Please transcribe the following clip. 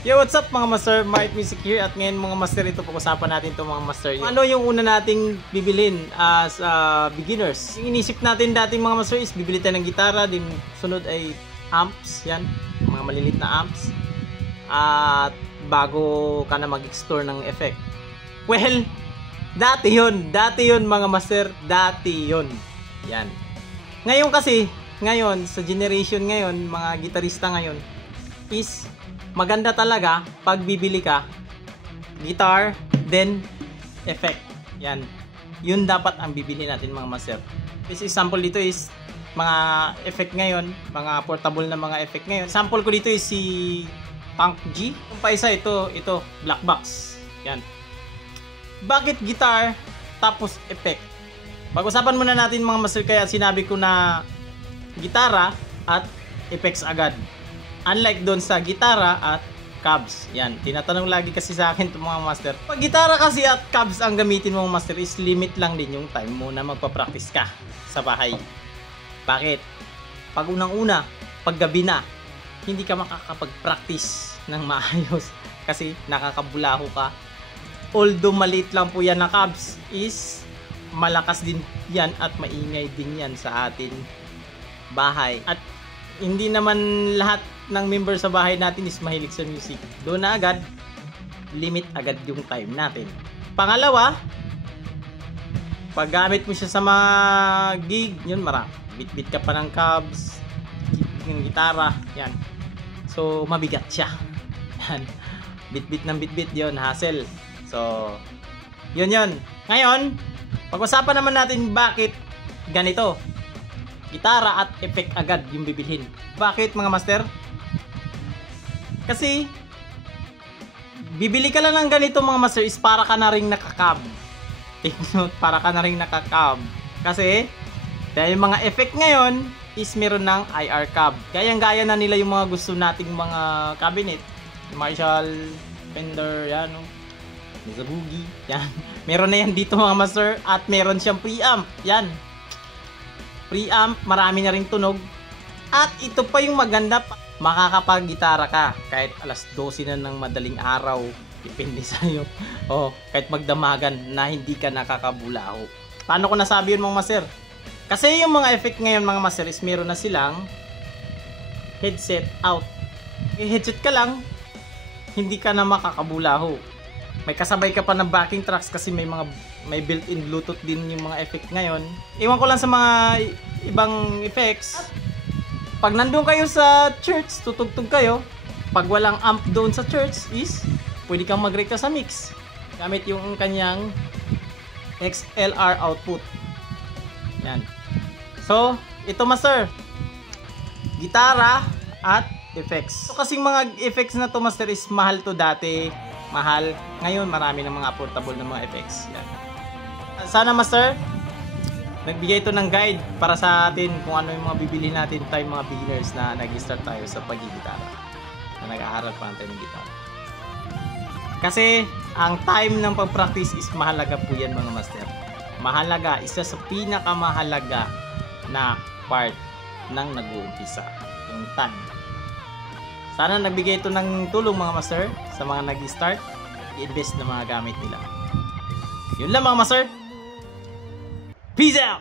Yo, what's up mga master? Mike Music here. At ngayon mga master, ito pag-usapan natin itong mga master. Ano yung una nating bibilin as beginners? Yung inisip natin dating mga master is bibili tayo ng gitara, din sunod ay amps, yan, mga malilit na amps. At bago ka na mag-explore ng effect. Well, dati yun mga master, dati yun. Yan. Ngayon kasi, ngayon sa generation ngayon, mga gitarista ngayon is maganda talaga pag bibili ka guitar then effect. Yan. Yun dapat ang bibili natin mga master. This example dito is mga effect ngayon, mga portable na mga effect ngayon. Sample ko dito is si Tank G. Kung pa isa ito black box. Yan. Bakit guitar tapos effect? Pag-usapan muna natin mga master, kaya sinabi ko na gitara at effects agad. Unlike doon sa gitara at cabs. Yan. Tinatanong lagi kasi sa akin itong mga master. Pag gitara kasi at cabs ang gamitin mo master is limit lang din yung time mo na magpa-practice ka sa bahay. Bakit? Pag unang-una, pag gabi na, hindi ka makakapag-practice ng maayos kasi nakakabulaho ka. Although maliit lang po yan na cabs is malakas din yan at maingay din yan sa atin bahay. At hindi naman lahat ng member sa bahay natin is mahilig sa music. Doon na agad, limit agad yung time natin. Pangalawa, paggamit mo siya sa mga gig, yun bit-bit ka pa ng cabs, ng gitara, yan. So, mabigat siya. Yan. Bit-bit ng bit-bit yun, hassle. So, yun. Ngayon, pag-usapan naman natin bakit ganito. Gitara at effect agad yung bibilhin. Bakit mga master? Kasi bibili ka lang ng ganito mga master is para ka na ring nakakab. Take note, para ka na ring nakakab. Kasi dahil mga effect ngayon is meron ng IR cab. Gayang-gaya na nila yung mga gusto nating mga cabinet. Marshall, Fender, yan, no? Mizubugi, yan. Meron na yan dito mga master at meron siyang preamp. Yan. Preamp, marami na ring tunog. At ito pa yung maganda, makakapag-gitara ka kahit alas 12 na ng madaling araw. Depende sa'yo. O, kahit magdamagan na hindi ka nakakabulaho. Paano ko nasabi yun mga master? Kasi yung mga effect ngayon mga master is meron na silang headset out. Headset ka lang, hindi ka na makakabulaho. May kasabay ka pa ng backing tracks kasi may built-in Bluetooth din yung mga effect ngayon. Iwan ko lang sa mga ibang effects. Pag nandun kayo sa church, tutugtog kayo. Pag walang amp doon sa church is pwede kang mag-recta sa mix gamit yung kanyang XLR output. Yan. So, ito master, gitara at effects. So kasing mga effects na to master is mahal to dati. Mahal. Ngayon marami ng mga portable na mga effects. Yan. Sana master, nagbigay ito ng guide para sa atin kung ano yung mga bibili natin tayo mga beginners na nag-start tayo sa pag-gitara, na nag-aaral pa tayo ng gitara. Kasi ang time ng pag-practice is mahalaga po yan mga master. Mahalaga, isa sa pinakamahalaga na part ng nag-uumpisa, yung time. Sana nagbigay ito ng tulong mga master sa mga nag-start, i-invest na mga gamit nila. Yun lang mga master. Peace out!